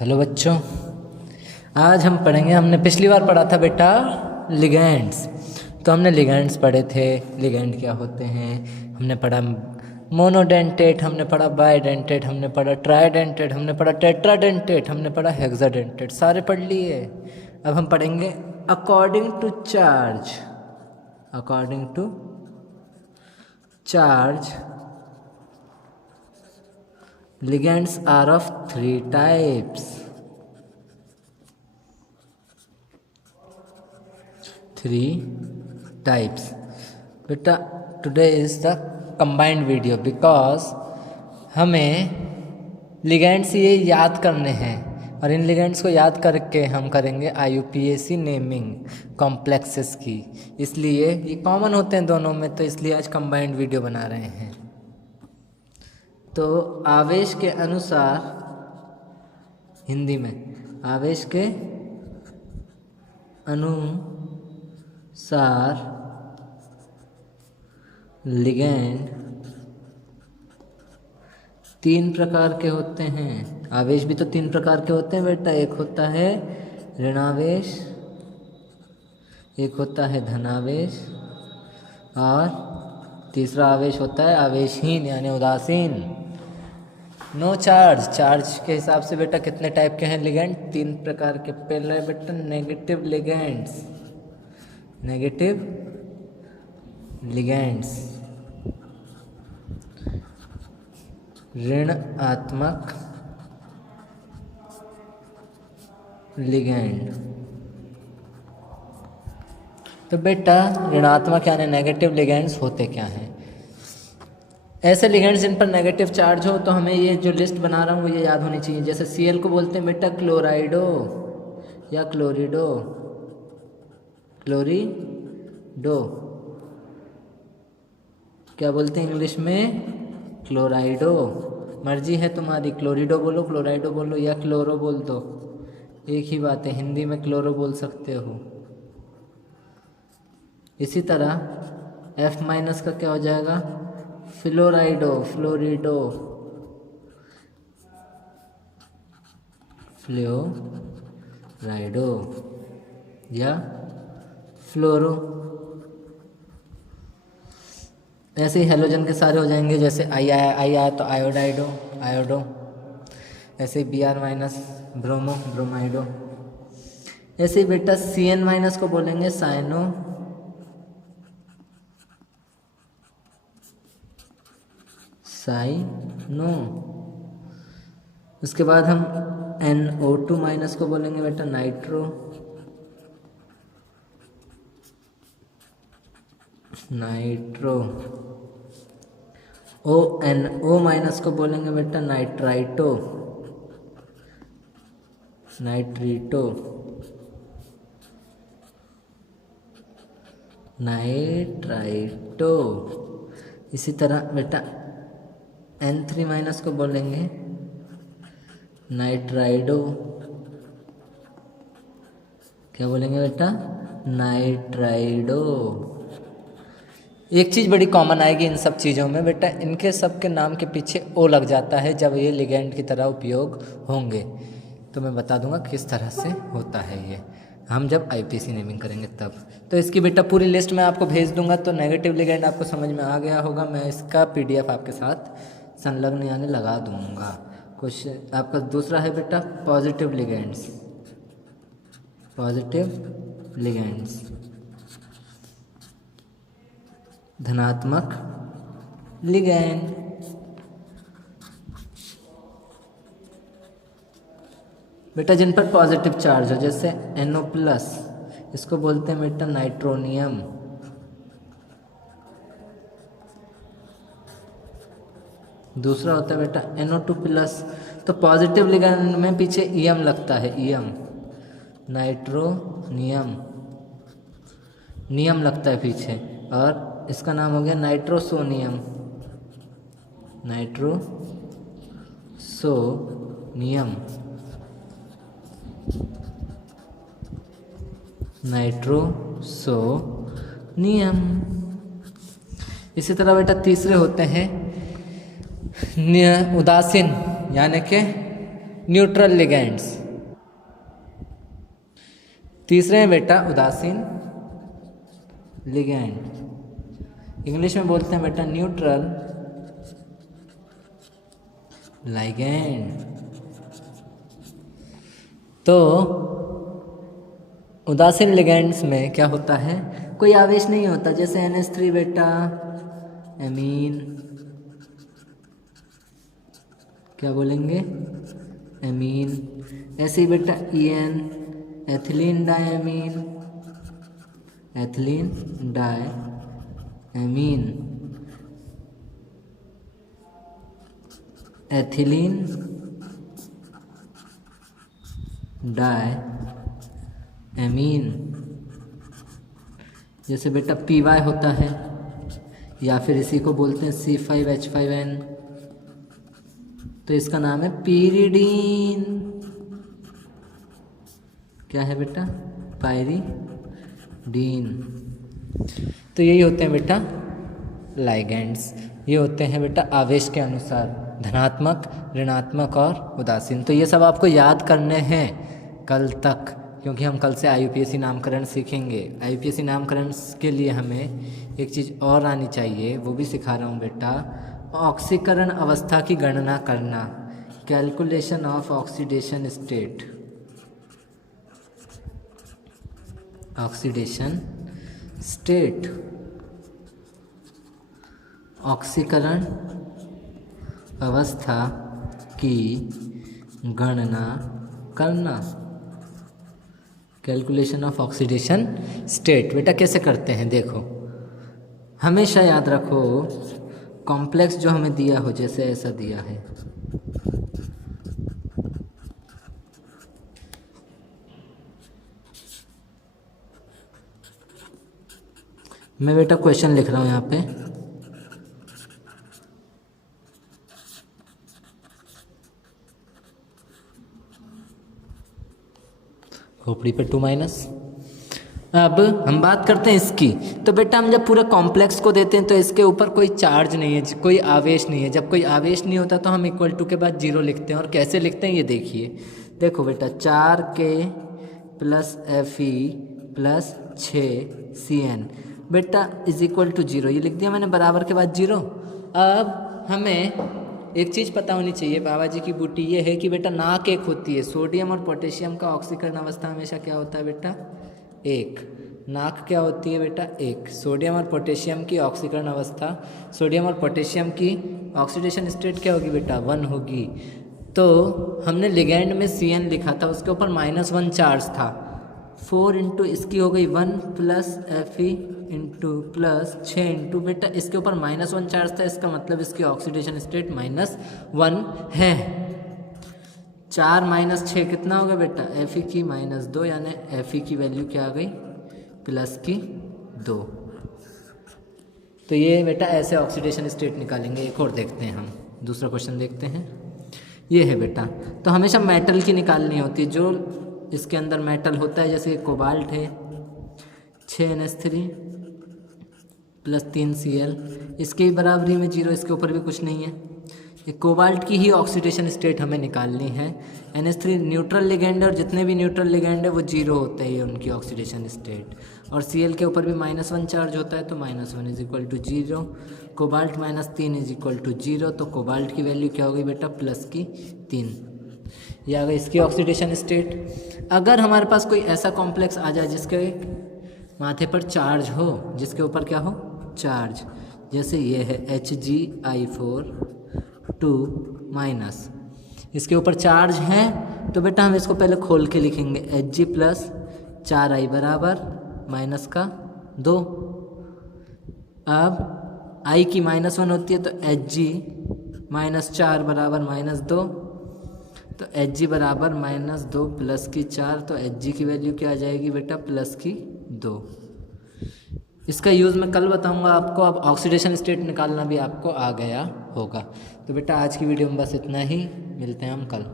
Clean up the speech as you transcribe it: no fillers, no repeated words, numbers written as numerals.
Hello बच्चों, आज हम पढ़ेंगे। हमने पिछली बार पढ़ा था बेटा लिगेंड्स। तो हमने लिगेंड्स पढ़े थे, लिगेंड क्या होते हैं। हमने पढ़ा मोनोडेंटेट, हमने पढ़ा बाइडेंटेट, हमने पढ़ा ट्राइडेंटेट, हमने पढ़ा टेट्राडेंटेट, हमने पढ़ा हेक्साडेंटेट, सारे पढ़ लिए। अब हम पढ़ेंगे according to charge. According to charge ligands are of three types. Three types. Beta, today is the combined video because हमें ligands ये याद करने हैं और इन ligands को याद करके हम करेंगे IUPAC नेमिंग कॉम्प्लेक्सेस की। इसलिए ये कॉमन होते हैं दोनों में, तो इसलिए आज combined वीडियो बना रहे हैं। तो आवेश के अनुसार, हिंदी में आवेश के अनुसार लिगैंड तीन प्रकार के होते हैं। आवेश भी तो तीन प्रकार के होते हैं बेटा। एक होता है ऋणावेश, एक होता है धनावेश और तीसरा आवेश होता है आवेशहीन यानी उदासीन। No charge. चार्ज के हिसाब से बेटा कितने टाइप के हैं लिगेंड? तीन प्रकार के। पहला है बेटा नेगेटिव लिगेंड्स। नेगेटिव लिगेंड्स ऋणात्मक लिगेंड। तो बेटा ऋणात्मक यानी नेगेटिव लिगेंड्स होते क्या हैं? ऐसे लिगेंड्स जिन पर नेगेटिव चार्ज हो, तो हमें ये जो लिस्ट बना रहा हूँ वो ये याद होनी चाहिए। जैसे Cl को बोलते हैं बेटा क्लोराइडो या क्लोरिडो। क्लोरिडो क्या बोलते हैं इंग्लिश में? क्लोराइडो। मर्जी है तुम्हारी, क्लोरिडो बोलो, क्लोराइडो बोलो या क्लोरो बोल दो, एक ही बात है। हिंदी में क्लोरो बोल सकते हो। इसी तरह F- का क्या हो जाएगा? फ्लोराइडो, फ्लोरिडो, फ्लोराइडो या फ्लोरो। ऐसे ही हेलोजन के सारे हो जाएंगे। जैसे आई आया तो आयोडाइडो, आयोडो। ऐसे ही Br- ब्रोमो, ब्रोमाइडो। ऐसे ही बेटा Cn- को बोलेंगे साइनो, साइनो। उसके बाद हम NO2- को बोलेंगे बेटा नाइट्रो, नाइट्रो। ONO- को बोलेंगे बेटा नाइट्राइटो, नाइट्रीटो, नाइट्राइटो। इसी तरह बेटा N3- को बोलेंगे नाइट्राइडो। क्या बोलेंगे बेटा? नाइट्राइडो। एक चीज़ बड़ी कॉमन आएगी इन सब चीज़ों में बेटा, इनके सब के नाम के पीछे ओ लग जाता है जब ये लिगेंड की तरह उपयोग होंगे। तो मैं बता दूंगा किस तरह से होता है ये, हम जब IUPAC नेमिंग करेंगे तब। तो इसकी बेटा पूरी लिस्ट मैं आपको भेज दूंगा। तो नेगेटिव लिगेंड आपको समझ में आ गया होगा। मैं इसका PDF आपके साथ संलग्न यानी लगा दूंगा। क्वेश्चन आपका दूसरा है बेटा पॉजिटिव लिगेंड्स। पॉजिटिव लिगेंड्स धनात्मक लिगेंड। बेटा जिन पर पॉजिटिव चार्ज हो, जैसे NO+, इसको बोलते हैं बेटा नाइट्रोनियम। दूसरा होता है बेटा NO2+। तो पॉजिटिव लिगेंड में पीछे EM लगता है, EM, नाइट्रोनियम, नियम लगता है पीछे। और इसका नाम हो गया नाइट्रोसोनियम, नाइट्रोसोनियम, नाइट्रोसोनियम। इसी तरह बेटा तीसरे होते हैं उदासीन यानी कि न्यूट्रल लिगेंड्स। तीसरे हैं बेटा उदासीन लिगेंड, इंग्लिश में बोलते हैं बेटा न्यूट्रल लिगेंड। तो उदासीन लिगेंड्स में क्या होता है, कोई आवेश नहीं होता, जैसे NH3 बेटा एमीन, क्या बोलेंगे एमीन, ऐसे ही बेटा EN ethylene diamine, ethylene diamine, ethylene diamine, जैसे बेटा PY होता है, या फिर इसी को बोलते हैं C5H5N, तो इसका नाम है पीरिडीन। क्या है बेटा, पायरीडीन। तो यही होते हैं बेटा लाइगेंड्स, ये होते हैं बेटा आवेश के अनुसार, धनात्मक, ऋणात्मक और उदासीन। तो ये सब आपको याद करने हैं कल तक, क्योंकि हम कल से IUPAC नामकरण सीखेंगे। IUPAC नामकरण के लिए हमें एक चीज़ और आनी चाहिए, वो भी सिखा रहा हूँ बेटा, ऑक्सीकरण अवस्था की गणना करना, calculation of oxidation state, oxidation state, ऑक्सीकरण अवस्था की गणना करना, कैलकुलेशन ऑफ ऑक्सीडेशन स्टेट। बेटा कैसे करते हैं, देखो हमेशा याद रखो, कॉम्प्लेक्स जो हमें दिया हो, जैसे ऐसा दिया है, मैं बेटा क्वेश्चन लिख रहा हूँ यहाँ पे, खोपड़ी पे 2-। अब हम बात करते हैं इसकी, तो बेटा हम जब पूरे कॉम्प्लेक्स को देते हैं तो इसके ऊपर कोई चार्ज नहीं है, कोई आवेश नहीं है। जब कोई आवेश नहीं होता तो हम इक्वल टू के बाद 0 लिखते हैं। और कैसे लिखते हैं ये देखिए, देखो बेटा 4K + Fe + 6Cn बेटा इज इक्वल टू 0, ये लिख दिया मैंने बराबर के बाद 0। अब हमें एक चीज़ पता होनी चाहिए, बाबा जी की बूटी ये है कि बेटा नाक एक होती है, सोडियम और पोटेशियम का ऑक्सीकरण अवस्था हमेशा क्या होता है बेटा, 1। नाक क्या होती है बेटा, 1। सोडियम और पोटेशियम की ऑक्सीकरण अवस्था, सोडियम और पोटेशियम की ऑक्सीडेशन स्टेट क्या होगी बेटा, 1 होगी। तो हमने लिगेंड में Cn लिखा था, उसके ऊपर -1 चार्ज था, 4 इंटू इसकी हो गई 1 + Fe इंटू प्लस 6 इंटू बेटा इसके ऊपर -1 चार्ज था, इसका मतलब इसकी ऑक्सीडेशन स्टेट -1 है। 4 - 6 कितना होगा बेटा, Fe की -2, यानी Fe की वैल्यू क्या आ गई, +2। तो ये बेटा ऐसे ऑक्सीडेशन स्टेट निकालेंगे। एक और देखते हैं हम, दूसरा क्वेश्चन देखते हैं। ये है बेटा, तो हमेशा मेटल की निकालनी होती है, जो इसके अंदर मेटल होता है, जैसे कोबाल्ट है 6NH3 + 3Cl, इसके बराबरी में 0, इसके ऊपर भी कुछ नहीं है। ये कोबाल्ट की ही ऑक्सीडेशन स्टेट हमें निकालनी है। NH3 न्यूट्रल लिगेंड, और जितने भी न्यूट्रल लिगेंड है वो 0 होते हैं उनकी ऑक्सीडेशन स्टेट, और Cl के ऊपर भी -1 चार्ज होता है, तो -1 = 0, कोबाल्ट -3 = 0, तो कोबाल्ट की वैल्यू क्या होगी बेटा, +3। ये आ गई इसकी ऑक्सीडेशन स्टेट। अगर हमारे पास कोई ऐसा कॉम्प्लेक्स आ जाए जिसके माथे पर चार्ज हो, जिसके ऊपर क्या हो, चार्ज, जैसे ये है Hg2-, इसके ऊपर चार्ज है, तो बेटा हम इसको पहले खोल के लिखेंगे, Hg + 4I बराबर -2। अब I की -1 होती है, तो Hg - 4 बराबर -2, तो Hg बराबर -2 + 4, तो Hg की वैल्यू क्या आ जाएगी बेटा, +2। इसका यूज़ मैं कल बताऊंगा आपको। अब ऑक्सीडेशन स्टेट निकालना भी आपको आ गया होगा। तो बेटा आज की वीडियो में बस इतना ही, मिलते हैं हम कल।